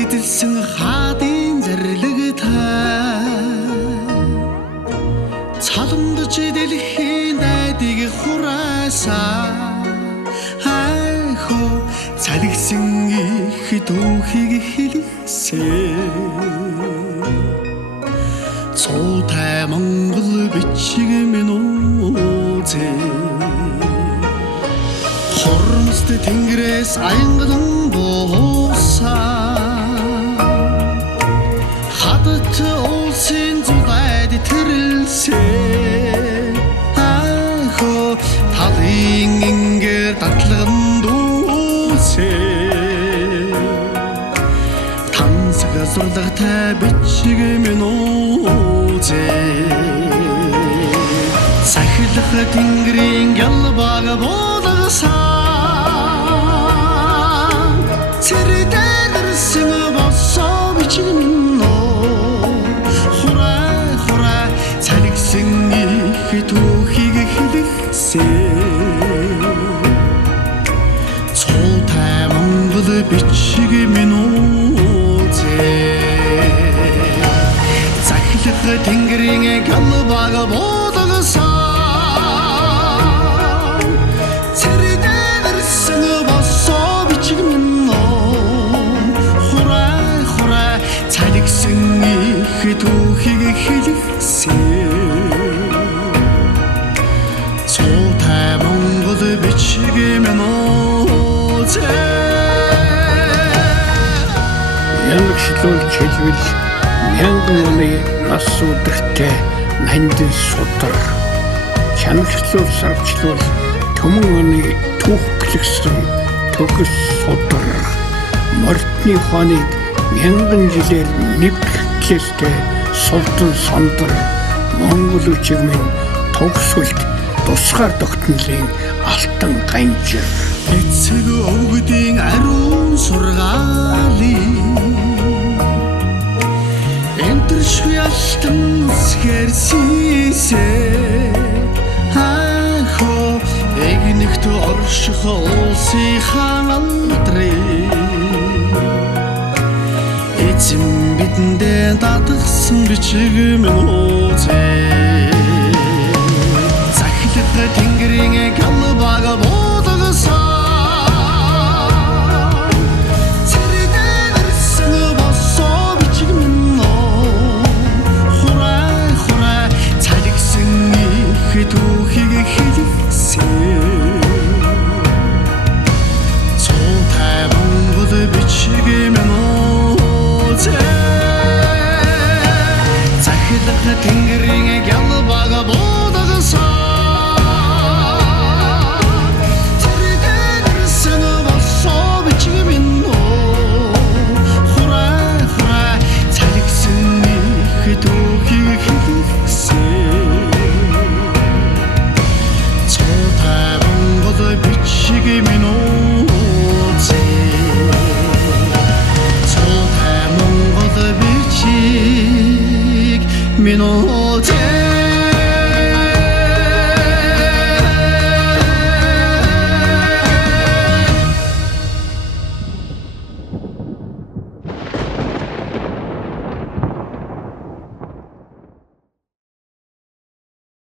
Нэгдэлсэн хаадын зарлагтай цаламдж дэлхийн дайдыг хураасаа хайхоо цалгисан их түүхийг хэлсээ цуутай Монгол бичиг минь үзээ хормост тэнгэрээс аянган буусаа хадт улсын зугайд тэрэлсээ ахоо талын ингээр датлаган дүүсээ тансаг зурлагтай бичиг минь үзээ сахилах тэнгэрийн гялбаг буудагсаа цэрдэрсэн босоо бичиг минь хураа цалгисан их түүхийг хэлсээ цуутай Монгол бичиг минь үзээ захилах тэнгэрийн галбаг буудагсаа цэрдэрсэн босоо бичиг минь цалгисан их түүхийг хэлсээ цуутай Монгол бичиг минь үзээ Янг шилүүлж хэлвэл мянган оны нас өдөртэй нандин судар чанарчлуул сарвчлуул төмөн оны түүх гэлгсэн төгс судар мордны хоныг мянган жилээр нэвтлэхтэй сулдан сондөр Монгол үчиг минь төгсөлт тусгаар тогтнолын алтан ганжир эцэг өвгдийн ариун сургаалын энтершгүй алтан скэрсисээ хахо эгнэгт орших улсын хаалтрын эзэн бидэндээ датгсан бичиг минь үзээ захилах тэнгэрийн галбаг буудагсаа цэрдэрсэн босоо бичиг минь хураа цалгисан их түүхийг хэлсээ цуутай Монгол бичиг минь захилах тэнгэрийн галбаг буудагсаа цэрдэрсэн босоо бичиг минь хураа цалгисан их түүхийг хэлсээ цуутай Монгол бичиг минь 민호제